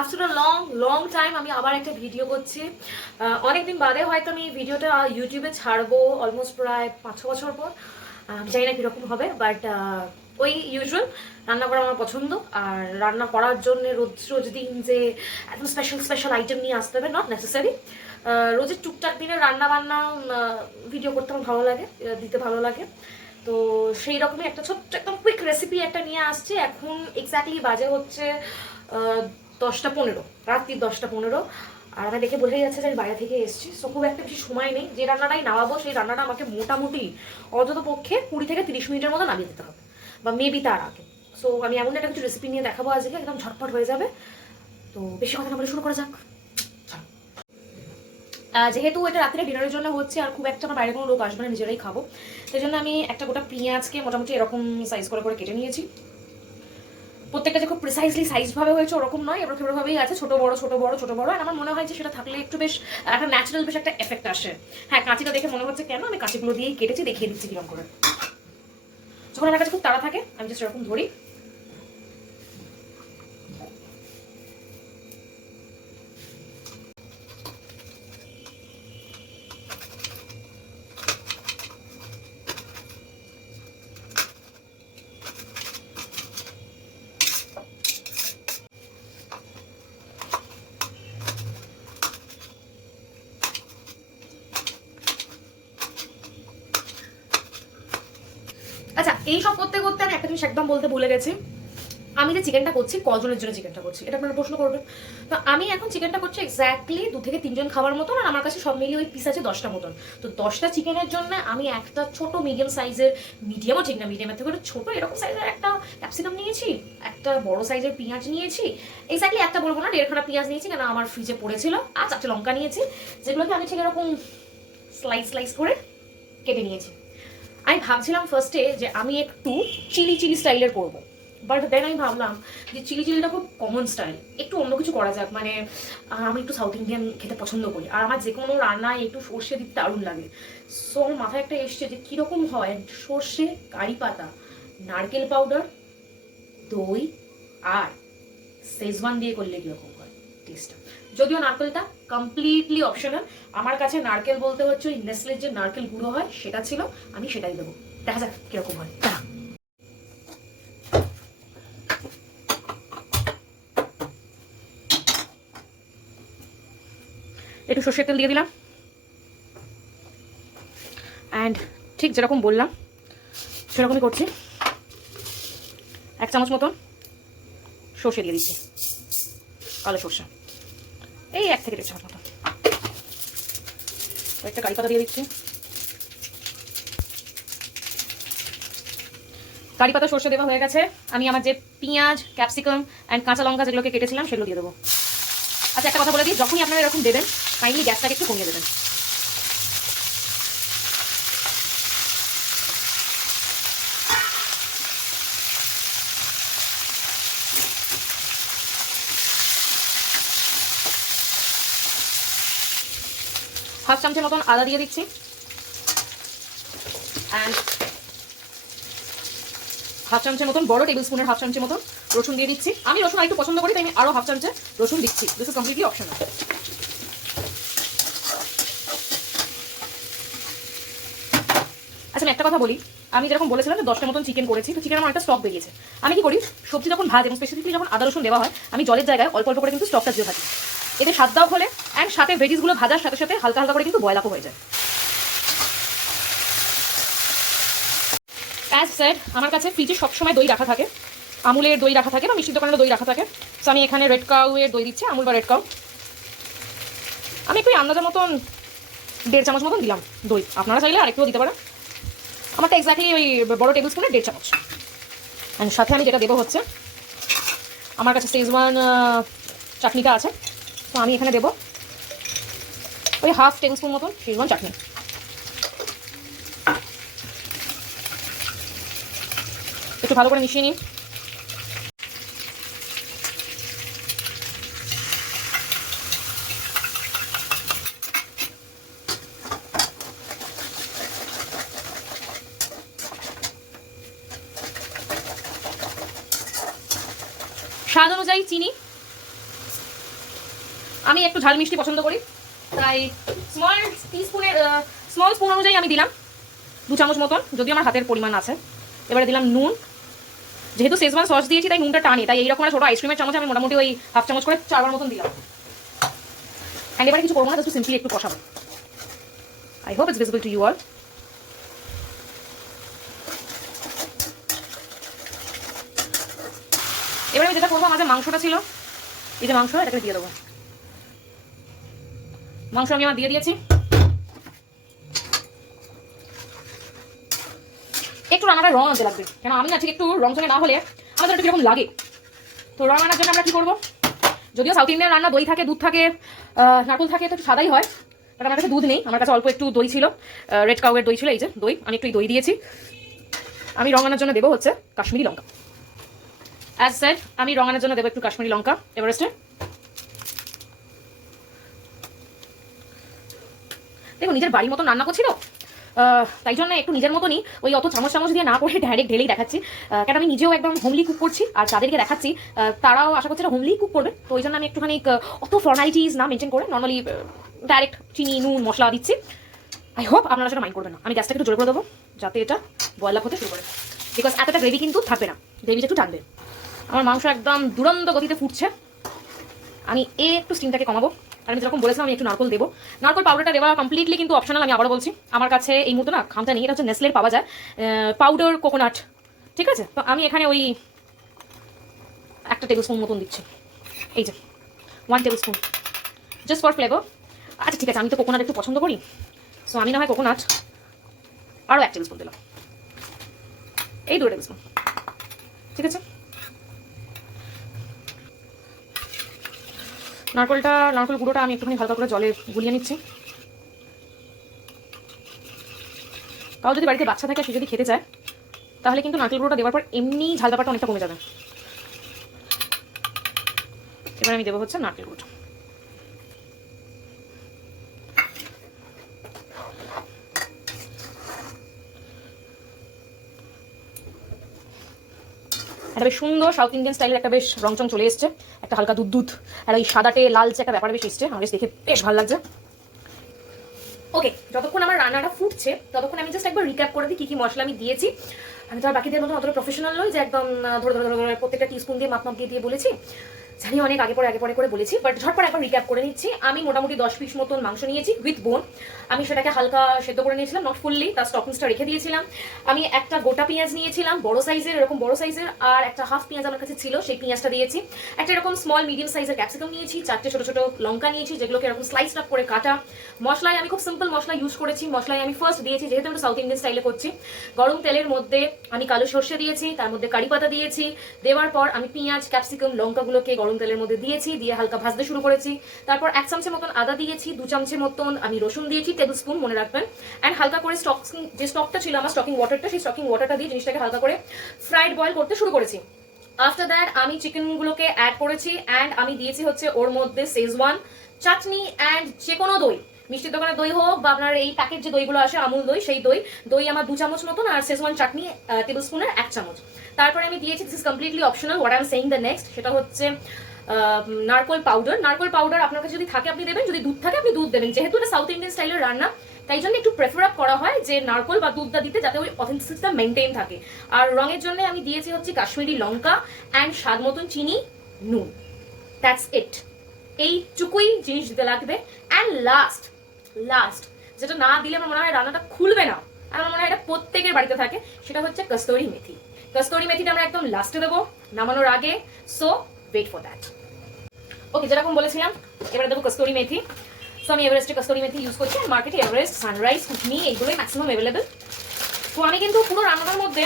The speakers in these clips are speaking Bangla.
আফটার আ লং টাইম আমি আবার একটা ভিডিও করছি। অনেকদিন বাদে হয়তো আমি ভিডিওটা ইউটিউবে ছাড়বো, অলমোস্ট প্রায় 5-6 বছর পর। আমি জানি না কীরকম হবে, বাট ওই ইউজুয়াল রান্না করা আমার পছন্দ। আর রান্না করার জন্য রোজ রোজ দিন যে একদম স্পেশাল স্পেশাল আইটেম নিয়ে আসতে হবে, নট নেসেসারি। রোজের টুকটাক দিনের রান্না বান্না ভিডিও করতে আমার ভালো লাগে, দিতে ভালো লাগে। তো সেই রকমই একটা ছোট্ট একদম কুইক রেসিপি একটা নিয়ে আসছে। এখন এক্স্যাক্টলি বাজে হচ্ছে 10টা 15, রাত্রি 10টা 15। আর আমার দেখে বোঝাই যাচ্ছে যে আমি বাইরে থেকে এসেছি, সো খুব একটা বেশি সময় নেই। যে রান্নাটাই নামাবো সেই রান্নাটা আমাকে মোটামুটি অন্তত পক্ষে 20 থেকে 30 মিনিটের মতো নামিয়ে দিতে হবে, বা মেবি তার আগে। সো আমি এমন একটা কিছু রেসিপি নিয়ে দেখাবো আজকে, একদম ঝটপট হয়ে যাবে। তো বেশি কথা না বলে শুরু করা যাক। যেহেতু এটা রাত্রে ডিনারের জন্য হচ্ছে, আর খুব একটা আমার বাইরে কোনো লোক আসবে না, নিজেরাই খাবো, সেই জন্য আমি একটা গোটা পেঁয়াজকে মোটামুটি এরকম সাইজ করে করে কেটে নিয়েছি। প্রত্যেকটা যে খুব প্রিসাইজলি সাইজভাবে হয়েছে ওরকম নয়, এবার সেভাবেই আছে, ছোটো বড় ছোটো বড় ছোটো বড়। আর আমার মনে হয় যে সেটা থাকলে একটু বেশ একটা ন্যাচারাল বেশ একটা এফেক্ট আসে। হ্যাঁ, কাঁচিটা দেখে মনে হচ্ছে কেন, আমি কাঁচিগুলো দিয়েই কেটেছি, দেখিয়ে দিচ্ছি কিরকম করে। যখন আমার কাছে খুব তাড়া থাকে আমি জাস্ট এরকম ধরি। আচ্ছা, এই সব করতে করতে আমি একটা জিনিস একদম বলতে ভুলে গেছি। আমি যে চিকেনটা করছি, কজনের জন্য চিকেনটা করছি এটা আপনারা প্রশ্ন করবেন। তো আমি এখন চিকেনটা করছি এক্স্যাক্টলি 2 থেকে 3 জন খাবার মতন। আর আমার কাছে সব মিলিয়ে ওই পিস আছে 10টা মতন। তো 10টা চিকেনের জন্য আমি একটা ছোট মিডিয়াম সাইজের, মিডিয়ামও ঠিক না, মিডিয়ামের থেকে একটু ছোটো এরকম সাইজের একটা ক্যাপসিকাম নিয়েছি, একটা বড় সাইজের পেঁয়াজ নিয়েছি, এক্স্যাক্টলি একটা বলবো না, 1.5খানা পেঁয়াজ নিয়েছি, কেন আমার ফ্রিজে পড়েছিল, আর 4টে লঙ্কা নিয়েছি, যেগুলোকে আমি ঠিক এরকম স্লাইস করে কেটে নিয়েছি। আমি ভাবছিলাম ফার্স্টে যে আমি একটু চিলি স্টাইলের করবো, বাট দেন আমি ভাবলাম যে চিলিটা খুব কমন স্টাইল, একটু অন্য কিছু করা যাক। মানে আমি একটু সাউথ ইন্ডিয়ান খেতে পছন্দ করি, আর আমার যে কোনো রান্নায় একটু সর্ষে দিতে দারুণ লাগে। সো আমার মাথায় একটা এসছে যে কীরকম হয় সর্ষে, কারি পাতা, নারকেল পাউডার, দই আর শেজওয়ান দিয়ে করলে কীরকম হয় টেস্টটা। যদিও নারকেলটা কমপ্লিটলি অপশনাল, আমার কাছে নারকেল বলতে হচ্ছে ওই নেসলের যে নারকেল গুঁড়ো হয় সেটা ছিল, আমি সেটাই দেবো। দেখা যাক কিরকম হয়। একটু সর্ষের তেল দিয়ে দিলাম, অ্যান্ড ঠিক যেরকম বললাম সেরকমই করছি। 1 চামচ মতন সর্ষে দিয়ে দিচ্ছি, কালো সর্ষে, এই 1 থেকে 1.5 চামচ মতো। একটা কারি পাতা দিয়ে দিচ্ছি। কারি পাতা সর্ষে দেওয়া হয়ে গেছে, আমি আমার যে পেঁয়াজ, ক্যাপসিকাম অ্যান্ড কাঁচা লঙ্কা যেগুলোকে কেটেছিলাম সেগুলো দিয়ে দেবো। আচ্ছা, একটা কথা বলে দিই, যখনই আপনারা এরকম দেবেন কাইন্ডলি গ্যাসটাকে একটু কমিয়ে দেবেন। হাফ চামচের মতন আদা দিয়ে দিচ্ছি, অ্যান্ড হাফ চামচের মতন, বড় টেবিল স্পুনের হাফ চামচের মতন রসুন দিয়ে দিচ্ছি। আমি রসুন একটু পছন্দ করি, তাই আমি আরও হাফ চামচে রসুন দিচ্ছি। This is completely optional. আচ্ছা, আমি একটা কথা বলি, আমি যেরকম বলেছিলাম যে 10টা মতন চিকেন করেছি, তো চিকেন আমার একটা স্টক বেরিয়েছে। আমি কি করি, সবজি যখন ভাজ এবং স্পেসিফিকলি যখন আদা রসুন দেওয়া হয়, আমি জলের জায়গায় অল্প অল্প করে কিন্তু স্টকটা দিয়ে ভাজি। এতে স্বাদটাও খোলে, অ্যান্ড সাথে ভেজিসগুলো ভাজার সাথে সাথে হালকা হালকা করে কিন্তু বয়েল আপও হয়ে যায়। অ্যাজ সেড, আমার কাছে ফ্রিজে সবসময় দই রাখা থাকে, আমুলের দই রাখা থাকে বা মিষ্টির দোকানের দই রাখা থাকে। সো আমি এখানে রেড কাউয়ের দই দিচ্ছি, আমুল বা রেড কাউ। আমি একটু আন্দাজের মতন 1.5 চামচ মতন দিলাম দই, আপনারা চাইলে আরেকটুও দিতে পারেন। আমারটা এক্স্যাক্টলি ওই বড় টেবিল স্পুনের 1.5 চামচ। অ্যান্ড সাথে আমি যেটা দেবো হচ্ছে, আমার কাছে শেজওয়ান চাটনিটা আছে, তো আমি এখানে দেবো ওই হাফ টেবিল স্পুন মতন শেজওয়ান চাটনি। একটু ভালো করে মিশিয়ে নিন। স্বাদ অনুযায়ী চিনি, আমি একটু ঝাল মিষ্টি পছন্দ করি, তাই স্মল স্পুন অনুযায়ী আমি দিলাম 2 চামচ মতন, যদিও আমার হাতের পরিমাণ আছে। এবারে দিলাম নুন, যেহেতু শেজওয়ান সস দিয়েছি তাই নুনটা টানি, তাই এইরকম ছোটো আইসক্রিমের চামচ আমি মোটামুটি ওই হাফ চামচ করে 4 বার মতন দিলাম। অ্যান্ড এবারে কিছু করবো না, জাস্ট সিম্পলি একটু কষাবো। I hope it's visible to you all. এবারে আমি যেটা করবো, আমার যে মাংসটা ছিল, এই যে মাংস, এটাকে দিয়ে দেবো। মাংস আমি আমার দিয়ে দিয়েছি। একটু রান্নাটা রং আনতে লাগবে, কেন আমি না ঠিক একটু রং চঙে না হলে আমাদের একটু কিরকম লাগে। তো রং আনার জন্য আমরা কি করবো, যদিও সাউথ ইন্ডিয়ান রান্না দই থাকে, দুধ থাকে, নারকেল থাকে, তো একটু সাদাই হয়। বাট আমার কাছে দুধ নেই, আমার কাছে অল্প একটু দই ছিল, রেড কাউয়ের দই ছিল, এই যে দই, আমি একটু দই দিয়েছি। আমি রং আনার জন্য দেবো হচ্ছে কাশ্মীরি লঙ্কা। অ্যাজ সেড, আমি রং আনার জন্য দেবো একটু কাশ্মীরি লঙ্কা এভারেস্টে। দেখো নিজের বাড়ির মতন রান্না করছি তো, তাই জন্য একটু নিজের মতনই ওই অত চামচ চামচ দিয়ে না করে ডাইরেক্ট ঢেলেই দেখাচ্ছি, কারণ আমি নিজেও একদম হোমলি কুক করছি, আর যাদেরকে দেখাচ্ছি তারাও আশা করছি হোমলি কুক করবে। তো ওই জন্য আমি একটুখানি অত ফর্মালিটিস না মেনটেন করে নর্মালি ডাইরেক্ট চিনি নুন মশলা দিচ্ছি। আই হোপ আপনারা সেটা মাইন্ড করবেন না। আমি গ্যাসটাকে একটু জোরে করে দেবো যাতে এটা বয়েল আপ হতে শুরু করে, বিকজ এতটা গ্রেভি কিন্তু থাকবে না, গ্রেভিটা একটু টানবে। আমার মাংস একদম দুরন্ত গতিতে ফুটছে। আমি একটু স্টিমটাকে কমাবো, আর আমি যেরকম বলেছিলাম আমি একটু নারকল দেবো। নারকল পাউডারটা দেওয়া কমপ্লিটলি কিন্তু অপশনাল, আমি আবারও বলছি। আমার কাছে এই মুহূর্তে না খামটা নেই, এটা হচ্ছে নেসলের পাওয়া যায় পাউডার কোকোনাট, ঠিক আছে। তো আমি এখানে ওই 1 টেবিল স্পুন মতন দিচ্ছি, এই যে 1 table spoon, just for flavour. আচ্ছা ঠিক আছে, আমি তো কোকোনাট একটু পছন্দ করি, সো আমি না হয় কোকোনাট আরও 1 টেবিল স্পুন দিলাম, এই 2 টেবিল স্পুন, ঠিক আছে। নারকেল গুঁড়োটা আমি একটুখানি হালকা করে জলে গুলিয়ে নিচ্ছি। তাও যদি বাড়িতে বাচ্চা থাকে, সে যদি খেতে চায়, তাহলে কিন্তু নারকেল গুঁড়োটা দেওয়ার পর এমনি ঝাল ব্যাপারটা অনেকটা কমে যাবে। এবার আমি দেবো হচ্ছে নারকেল গুঁড়োটা। একটা বেশ সুন্দর সাউথ ইন্ডিয়ান স্টাইলের একটা বেশ রংচং চলে এসছে, একটা হালকা দুধ দুধ আর ওই সাদাটে লালচে একটা ব্যাপার বেশ এসছে, আমার বেশ দেখে বেশ ভালো লাগছে। ওকে, যতক্ষণ আমার রান্নাটা ফুটছে ততক্ষণ আমি জাস্ট একবার রিক্যাপ করে দিই কী কী মশলা আমি দিয়েছি। আমি তো আর বাকিদের মতন অতটা প্রফেশনাল নই যে একদম ধরে ধরে ধরে প্রত্যেকটা টিস্পুন দিয়ে মাপ দিয়ে বলেছি, জানি অনেক আগে পরে করে বলেছি, বাট ঝটপট একবার রিক্যাপ করে নিচ্ছি। আমি মোটামুটি 10 পিস মতন মাংস নিয়েছি উইথ বোন। আমি সেটাকে হালকা সেদ্ধ করে নিয়েছিলাম, নট ফুললি, তার স্টকিংসটা রেখে দিয়েছিলাম। আমি একটা গোটা পেঁয়াজ নিয়েছিলাম বড় সাইজের, এরকম বড় সাইজের, আর একটা হাফ পেঁয়াজ আমার কাছে ছিল, সেই পেঁয়াজটা দিয়েছি। একটা এরকম স্মল মিডিয়াম সাইজের ক্যাপসিকাম নিয়েছি, 4টে ছোট ছোট লঙ্কা নিয়েছি, যেগুলোকে এরকম স্লাইস আপ করে কাটা। মশলায় আমি খুব সিম্পল মশলা ইউজ করেছি। মশলায় আমি ফার্স্ট দিয়েছি, যেহেতু আমরা সাউথ ইন্ডিয়ান স্টাইলে করছি, গরম তেলের মধ্যে আমি কালো সর্ষে দিয়েছি, তার মধ্যে কারি পাতা দিয়েছি। দেওয়ার পর আমি পেঁয়াজ ক্যাপসিকাম লঙ্কাগুলোকে গরম তেলের মধ্যে দিয়েছি, দিয়ে হালকা ভাজতে শুরু করেছি। তারপর 1 চামচের মতন আদা দিয়েছি, 2 চামচের মতন আমি রসুন দিয়েছি, টেবিল স্পুন মনে রাখবেন। অ্যান্ড হালকা করে যে স্টকটা ছিল আমার স্টকিং ওয়াটারটা, সেই স্টকিং ওয়াটারটা দিয়ে জিনিসটাকে হালকা করে ফ্রাইড বয়েল করতে শুরু করেছি। আফটার দ্যাট আমি চিকেনগুলোকে অ্যাড করেছি, অ্যান্ড আমি দিয়েছি হচ্ছে ওর মধ্যে শেজওয়ান চাটনি অ্যান্ড যে কোনো দই, মিষ্টির দোকানের দই হোক বা আপনার এই প্যাকেট যে দইগুলো আসে আমুল দই, সেই দই আমার 2 চামচ মতন, আর শেজওয়ান চাটনি টেবিল স্পুনের 1 চামচ। তারপরে আমি দিয়েছি, this is completely optional, what I am saying the next, সেটা হচ্ছে নারকল পাউডার। নারকল পাউডার আপনার কাছে যদি থাকে আপনি দেবেন, যদি দুধ থাকে আপনি দুধ দেবেন। যেহেতু এটা সাউথ ইন্ডিয়ান স্টাইলের রান্না, তাই জন্য একটু প্রেফার আপ করা হয় যে নারকল বা দুধটা দিতে, যাতে ওই অথেন্টিসিটিটা মেনটেন থাকে। আর রঙের জন্য আমি দিয়েছি হচ্ছে কাশ্মীরি লঙ্কা অ্যান্ড স্বাদ মতন চিনি, নুন, দ্যাটস ইট। এইটুকুই জিনিস দিতে লাগবে। অ্যান্ড লাস্ট যেটা না দিলে আমার মনে হয় রান্নাটা খুলবে না, আর আমার মনে হয় এটা প্রত্যেকের বাড়িতে থাকে, সেটা হচ্ছে কস্তুরি মেথি। কস্তুরি মেথিটা আমরা একদম লাস্টে দেবো নামানোর আগে, সো ওয়েট ফর দ্যাট। ওকে, যেরকম বলেছিলাম এবারে দেবো কস্তুরি মেথি। সো আমি এভারেস্টে কস্তুরি মেথি ইউজ করছি, মার্কেটে এভারেস্ট, সানরাইজ, কুটনি এইগুলোই ম্যাক্সিমাম অ্যাভেলেবেল। তো আমি কিন্তু পুরো রান্নাটার মধ্যে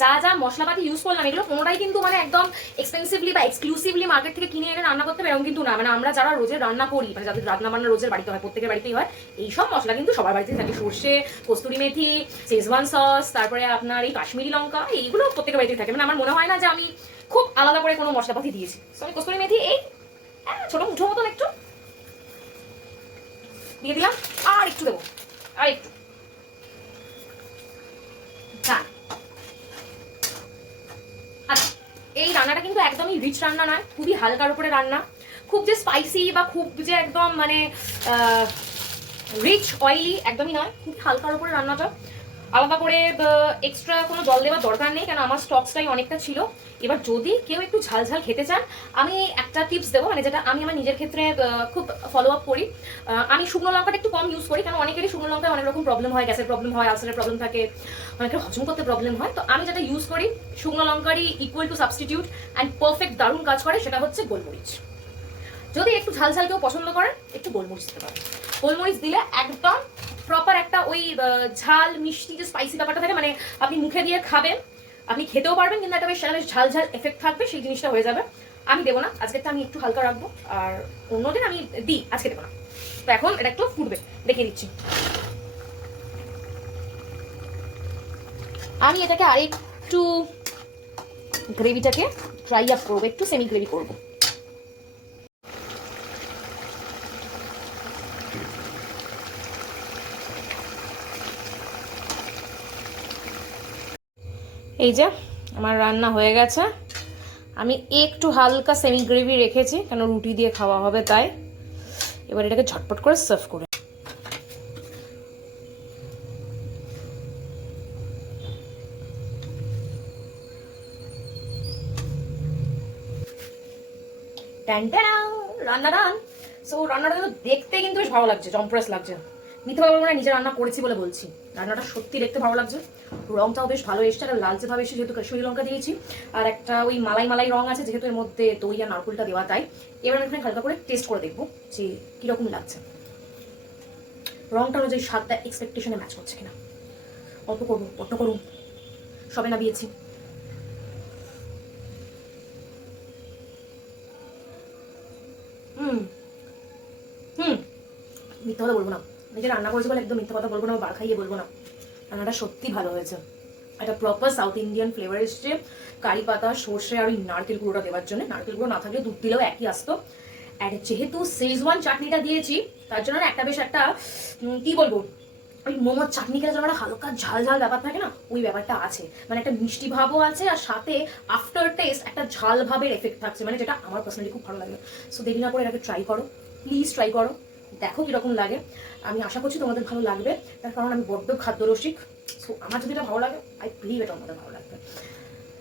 যা যা মশলাপাতি ইউজ করলাম, এগুলো কোনোটাই কিন্তু মানে একদম এক্সপেন্সিভলি বা এক্সক্লুসিভলি মার্কেট থেকে কিনে এনে রান্না করতে হবে এরকম কিন্তু না। মানে আমরা যারা রোজের রান্না করি, মানে যাদের রান্না বান্না রোজের বাড়িতে হয়, প্রত্যেকের বাড়িতেই হয়, এইসব মশলা কিন্তু সবার বাড়িতেই থাকে। সর্ষে, কস্তুরি মেথি, শেজওয়ান সস, তারপরে আপনার এই কাশ্মীরি লঙ্কা, এইগুলো প্রত্যেকের বাড়িতেই থাকে। মানে আমার মনে হয় না যে আমি খুব আলাদা করে কোনো মশলাপাতি দিয়েছি। তো আমি কস্তুরি মেথি এই ছোট মুঠো মতন একটু দিয়ে দিলাম, আর একটু দেবো, আর একটু। আচ্ছা, এই রান্নাটা কিন্তু একদমই রিচ রান্না নয়, খুবই হালকার উপরে রান্না, খুব যে স্পাইসি বা খুব যে একদম মানে রিচ অয়েলি একদমই নয়, খুব হালকার উপরে রান্নাটা। আলাদা করে এক্সট্রা কোনো জল দেওয়ার দরকার নেই, কারণ আমার স্টকসটাই অনেকটা ছিল। এবার যদি কেউ একটু ঝাল ঝাল খেতে চান, আমি একটা টিপস দেবো, মানে যেটা আমি আমার নিজের ক্ষেত্রে খুব ফলো আপ করি। আমি শুকনো লঙ্কাটা একটু কম ইউজ করি, কারণ অনেকেরই শুকনো লঙ্কায় অনেক রকম প্রবলেম হয়, গ্যাসের প্রবলেম হয়, আলসারের প্রবলেম থাকে, অনেকের হজম করতে প্রবলেম হয়। তো আমি যেটা ইউজ করি, শুকনো লঙ্কারই equal to substitute and perfect দারুণ কাজ করে, সেটা হচ্ছে গোলমরিচ। যদি একটু ঝাল ঝাল কেউ পছন্দ করেন, একটু গোলমরিচ দিতে পারেন। গোলমরিচ দিলে একদম প্রপার একটা ওই ঝাল মিষ্টি যে স্পাইসি ব্যাপারটা থাকে, মানে আপনি মুখে দিয়ে খাবেন, আপনি খেতেও পারবেন, কিন্তু একটা বেশ ঝাল ঝাল এফেক্ট থাকবে, সেই জিনিসটা হয়ে যাবে। আমি দেবো না, আজকেরটা আমি একটু হালকা রাখবো, আর অন্যদিন আমি দিই, আজকে দেবো না। তো এখন এটা একটু ফুটবে, দেখিয়ে দিচ্ছি। আমি এটাকে আরেকটু গ্রেভিটাকে ড্রাই আপ করবো, একটু সেমি গ্রেভি করবো। এই যে আমার রান্না হয়ে গেছে, আমি একটু হালকা সেমি গ্রেভি রেখেছি, কেন রুটি দিয়ে খাওয়া হবে তাই। এবার এটাকে ঝটপট করে সার্ভ করে। রান্না রান। সো রান্নাটা কিন্তু দেখতে কিন্তু বেশ ভালো লাগছে, জম্প্রেস লাগছে। মিথ্যে কথা বলবো না, নিজে রান্না করেছি বলে বলছি। রান্নাটা সত্যি দেখতে ভালো লাগছে, রংটাও বেশ ভালো এসছে, আর লালচে ভাবে এসে, যেহেতু কাশ্মীরি লঙ্কা দিয়েছি, আর একটা ওই মালাই মালাই রং আছে, যেহেতু এর মধ্যে দই আর নারকুলটা দেওয়া, তাই। এবার আমি এখানে হালকা করে টেস্ট করে দেখবো যে কিরকম লাগছে, রংটা অনুযায়ী স্বাদটা এক্সপেকটেশনে ম্যাচ করছে কিনা। অল্প করবো, অল্প করুন, সবে না দিয়েছি। মিথ্যা কথা বলবো না, নিজে রান্না করেছি বলে একদম মিথ্যা কথা বলবো না, বার খাইয়ে বলবো না। রান্নাটা সত্যি ভালো হয়েছে, একটা প্রপার সাউথ ইন্ডিয়ান ফ্লেভার এসছে, কারি পাতা, সর্ষে আর ওই নারকেল গুঁড়োটা দেওয়ার জন্য। নারকেল গুঁড়ো না থাকলে দুধ দিলেও একই আসতো। আর যেহেতু শেজওয়ান চাটনিটা দিয়েছি, তার জন্য একটা বেশ একটা কি বলবো, ওই মোমোর চাটনি খেলে যেন একটা হালকা ঝাল ঝাল ব্যাপার থাকে না, ওই ব্যাপারটা আছে, মানে একটা মিষ্টি ভাবও আছে, আর সাথে আফটার টেস্ট একটা ঝাল ভাবের এফেক্ট থাকছে, মানে যেটা আমার পার্সোনালি খুব ভালো লাগে। সো দেরি না করে এটাকে ট্রাই করো, প্লিজ ট্রাই করো, দেখো কিরকম লাগে। আমি আশা করছি তোমাদের ভালো লাগবে, তার কারণ আমি বড্ড খাদ্যরসিক। সো আমার যদি এটা ভালো লাগে, আই বিলিভ এটা আমাদের ভালো লাগবে।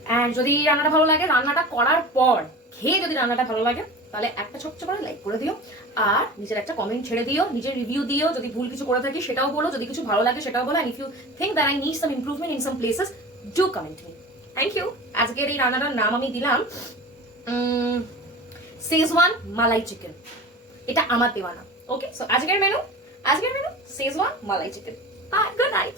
অ্যান্ড যদি রান্নাটা ভালো লাগে, রান্নাটা করার পর খেয়ে যদি রান্নাটা ভালো লাগে, তাহলে একটা ছোট্ট করে লাইক করে দিও, আর নিজের একটা কমেন্ট ছেড়ে দিও, নিজের রিভিউ দিও। যদি ভুল কিছু করে থাকি সেটাও বলো, যদি কিছু ভালো লাগে সেটাও বলো। And if you think that I need some improvement in some places, do comment me. Thank you. আজকের এই রান্নাটার নাম আমি দিলাম শেজওয়ান মালাই চিকেন, এটা আমার দেওয়া না। ওকে, সো আজকের মেনু শেজওয়ান মালাই চিকেন। Good night.